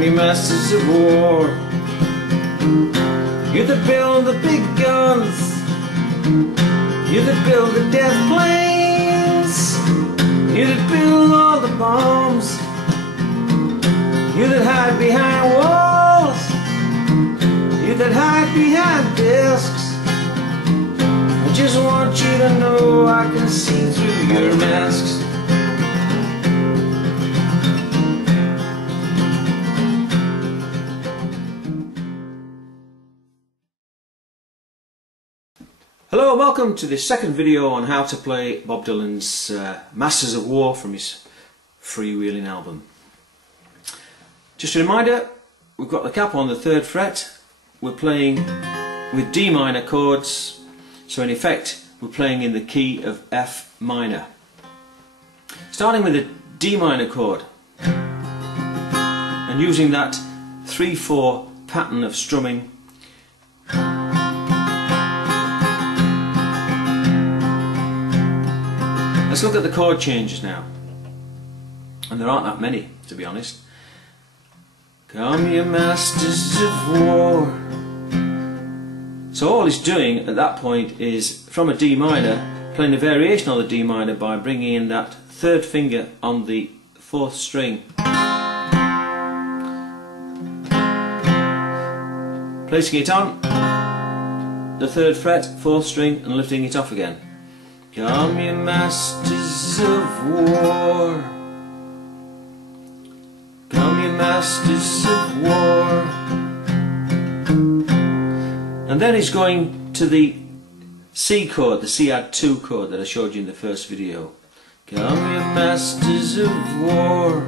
Come you masters of war, you that build the big guns, you that build the death planes, you that build all the bombs, you that hide behind walls, you that hide behind desks. I just want you to know I can see through your masks. Hello and welcome to the second video on how to play Bob Dylan's Masters of War from his freewheeling album. Just a reminder, we've got the cap on the 3rd fret, we're playing with D minor chords, so in effect we're playing in the key of F minor. Starting with the D minor chord and using that 3/4 pattern of strumming. Let's look at the chord changes now, and there aren't that many, to be honest. Come you masters of war. So all he's doing at that point is, from a D minor, playing a variation on the D minor by bringing in that 3rd finger on the 4th string, placing it on the 3rd fret, 4th string, and lifting it off again. Come you masters of war, come you masters of war. And then he's going to the C chord, the C add 2 chord that I showed you in the first video. Come you masters of war.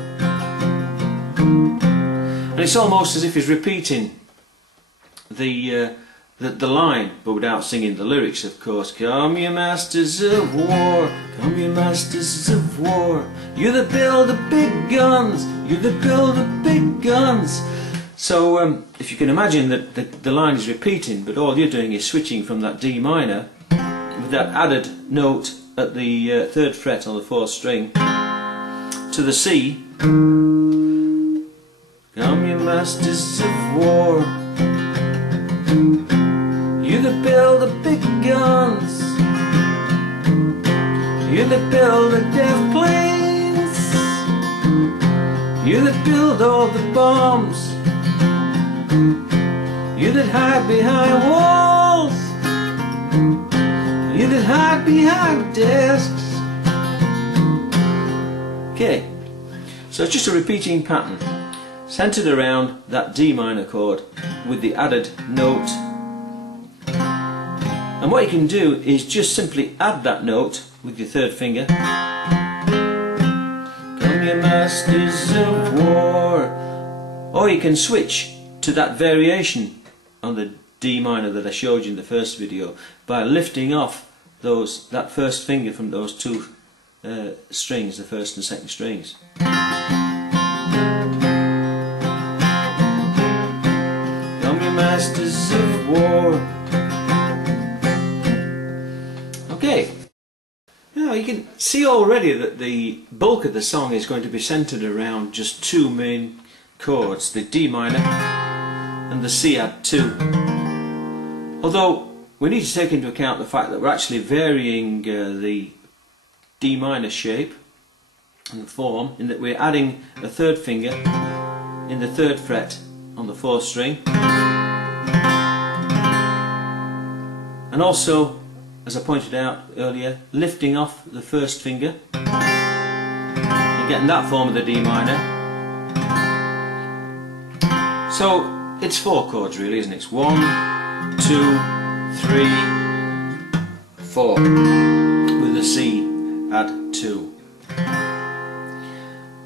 And it's almost as if he's repeating the line, but without singing the lyrics, of course. Come you masters of war, come you masters of war, you that build the big guns, you that build the big guns. So if you can imagine that the line is repeating, but all you're doing is switching from that D minor with that added note at the 3rd fret on the 4th string to the C. Come you masters of war, you that build the big guns, you that build the death planes, you that build all the bombs, you that hide behind walls, you that hide behind desks. Okay, so it's just a repeating pattern centered around that D minor chord with the added note. And what you can do is just simply add that note with your 3rd finger. Come you masters of war. Or you can switch to that variation on the D minor that I showed you in the first video by lifting off that 1st finger from those 2 strings, the 1st and 2nd strings. Come you masters of war. Okay, now you can see already that the bulk of the song is going to be centered around just 2 main chords, the D minor and the C add 2. Although we need to take into account the fact that we're actually varying the D minor shape and the form, in that we're adding a 3rd finger in the 3rd fret on the 4th string, and also, as I pointed out earlier, lifting off the 1st finger and getting that form of the D minor. So it's 4 chords really, isn't it? It's 1, 2, 3, 4 with the C add 2.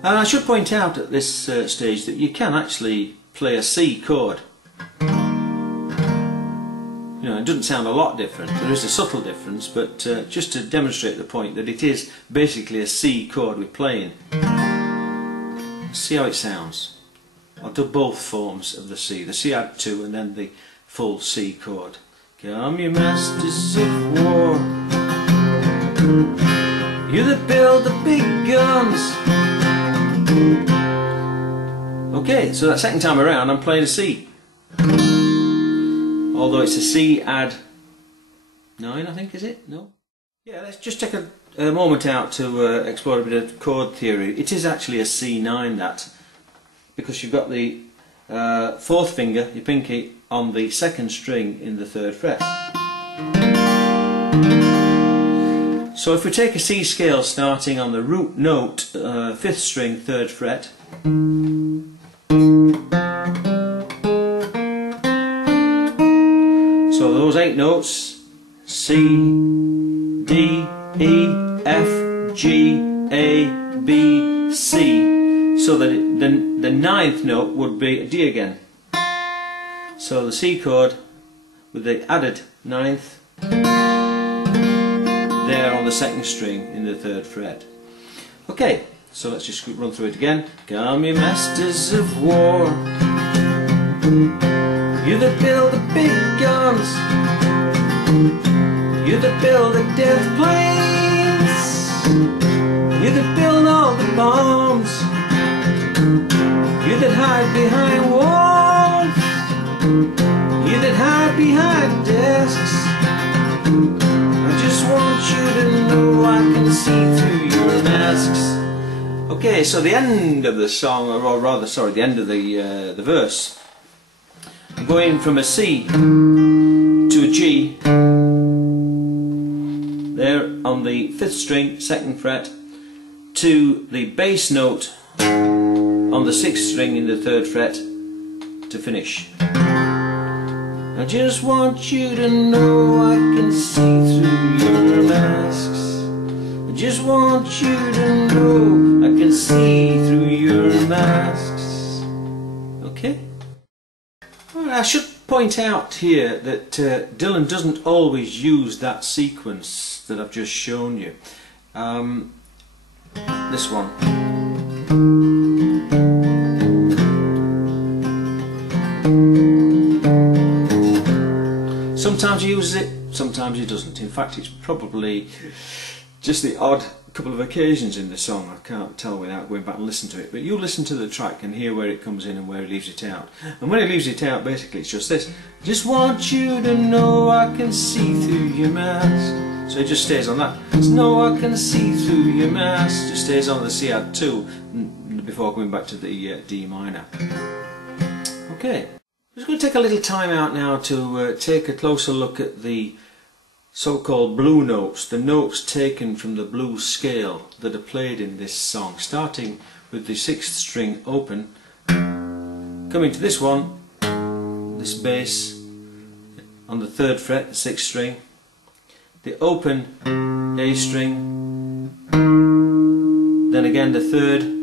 And I should point out at this stage that you can actually play a C chord. You know, it doesn't sound a lot different, there is a subtle difference, but just to demonstrate the point that it is basically a C chord we're playing. See how it sounds. I'll do both forms of the C add 2 and then the full C chord. Come you masters of war, you that build the big guns. Okay, so that second time around I'm playing a C. Although it's a C add 9, I think, is it? No? Yeah, let's just take a moment out to explore a bit of chord theory. It is actually a C9, that, because you've got the fourth finger, your pinky, on the second string in the 3rd fret. So if we take a C scale starting on the root note, 5th string, 3rd fret, so those 8 notes, C, D, E, F, G, A, B, C, so that the 9th note would be a D again. So the C chord with the added 9th there on the 2nd string in the 3rd fret. Okay, so let's just run through it again. Come ye masters of war, you that build the big guns, you that build the death planes, you that build all the bombs, you that hide behind walls, you that hide behind desks. I just want you to know I can see through your masks. Okay, so the end of the song, or rather, sorry, the end of the verse. I'm going from a C to a G. There on the 5th string, 2nd fret, to the bass note on the 6th string in the 3rd fret to finish. I just want you to know I can see through your masks. I just want you to know I can see through your masks. Okay? Well, I should point out here that Dylan doesn't always use that sequence that I've just shown you. This one. Sometimes he uses it, sometimes he doesn't. In fact, it's probably just the odd couple of occasions in the song. I can't tell without going back and listen to it. But you listen to the track and hear where it comes in and where he leaves it out. And when he leaves it out, basically it's just this. Just want you to know I can see through your mask. So it just stays on that. Just know I can see through your mask. Just stays on the C add 2 before going back to the D minor. Okay. I'm just going to take a little time out now to take a closer look at the so-called blue notes, the notes taken from the blues scale that are played in this song, starting with the 6th string open, coming to this one, this bass, on the 3rd fret, the 6th string, the open A string, then again the 3rd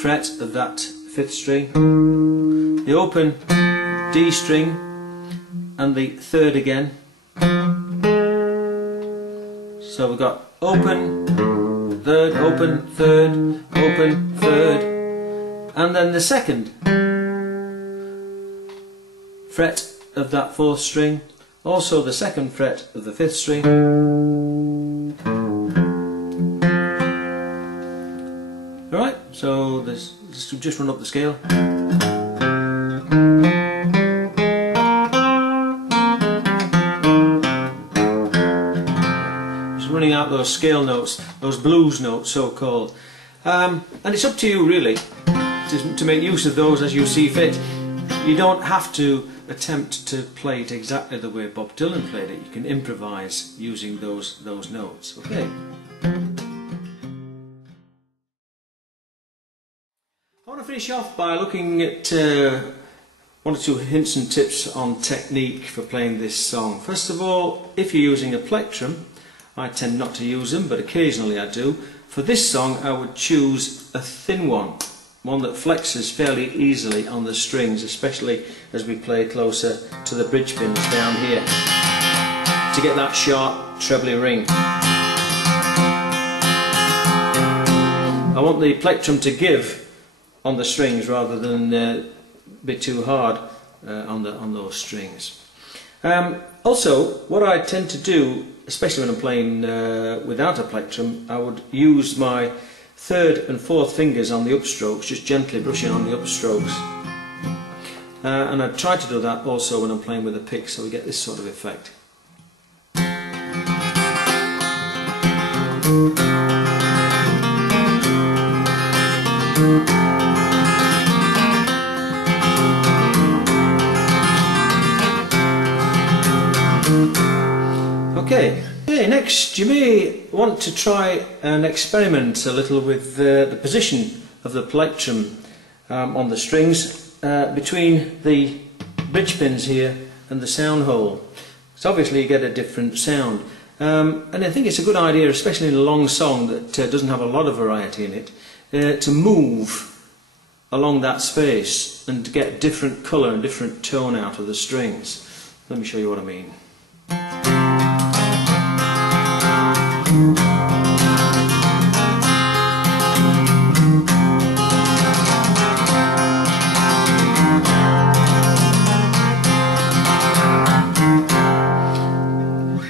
fret of that 5th string, the open D string and the 3rd again. So we've got open, 3rd, open, 3rd, open, 3rd, and then the 2nd fret of that 4th string, also the 2nd fret of the 5th string, alright, so let's just run up the scale. Running out those scale notes, those blues notes so-called, and it's up to you really to make use of those as you see fit. You don't have to attempt to play it exactly the way Bob Dylan played it. You can improvise using those notes. Okay. I want to finish off by looking at one or two hints and tips on technique for playing this song. First of all, if you're using a plectrum, I tend not to use them, but occasionally I do. For this song I would choose a thin one that flexes fairly easily on the strings, especially as we play closer to the bridge pins down here, to get that sharp trebly ring. I want the plectrum to give on the strings rather than be too hard on those strings. Also, what I tend to do, especially when I'm playing without a plectrum, I would use my third and fourth fingers on the upstrokes, just gently brushing on the upstrokes. And I try to do that also when I'm playing with a pick, so we get this sort of effect. Okay, next you may want to try and experiment a little with the position of the plectrum on the strings between the bridge pins here and the sound hole. So obviously you get a different sound. And I think it's a good idea, especially in a long song that doesn't have a lot of variety in it, to move along that space and to get different colour and different tone out of the strings. Let me show you what I mean.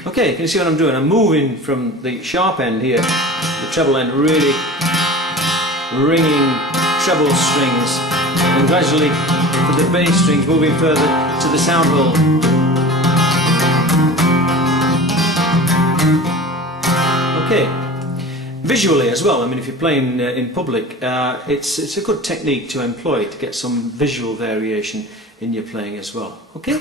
Okay, can you see what I'm doing? I'm moving from the sharp end here, the treble end, really ringing treble strings, and gradually for the bass strings moving further to the sound hole. Okay, visually as well, I mean if you're playing in public, it's a good technique to employ to get some visual variation in your playing as well. Okay?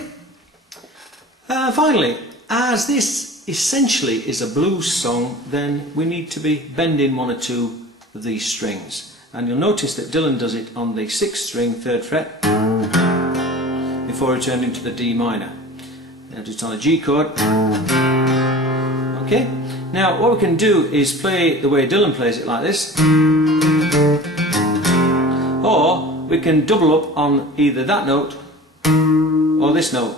Finally, as this essentially is a blues song, then we need to be bending one or two of these strings. And you'll notice that Dylan does it on the 6th string, 3rd fret, before returning to the D minor. Now just on a G chord. Okay, now what we can do is play the way Dylan plays it like this. Or we can double up on either that note or this note.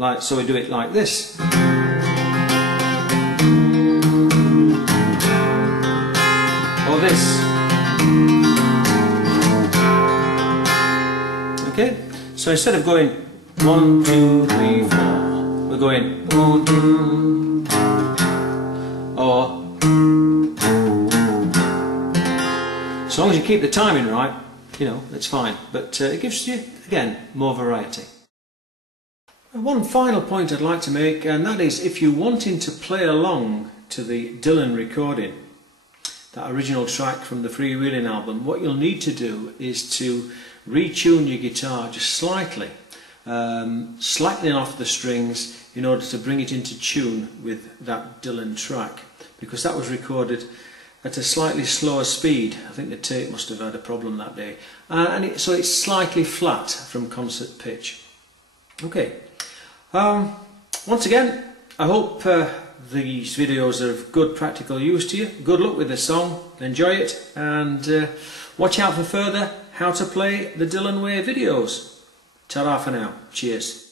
Like, so we do it like this. Or this. Okay? So instead of going 1, 2, 3, 4, we're going 1, 2, or so long as you keep the timing right, you know, it's fine. But it gives you, again, more variety. One final point I'd like to make, and that is if you're wanting to play along to the Dylan recording, that original track from the Freewheeling album, what you'll need to do is to retune your guitar just slightly, slackening off the strings in order to bring it into tune with that Dylan track, because that was recorded at a slightly slower speed. I think the tape must have had a problem that day, so it's slightly flat from concert pitch. Okay. Once again, I hope these videos are of good practical use to you. Good luck with the song, enjoy it, and watch out for further how to play the Dylan Way videos. Ta-ra for now. Cheers.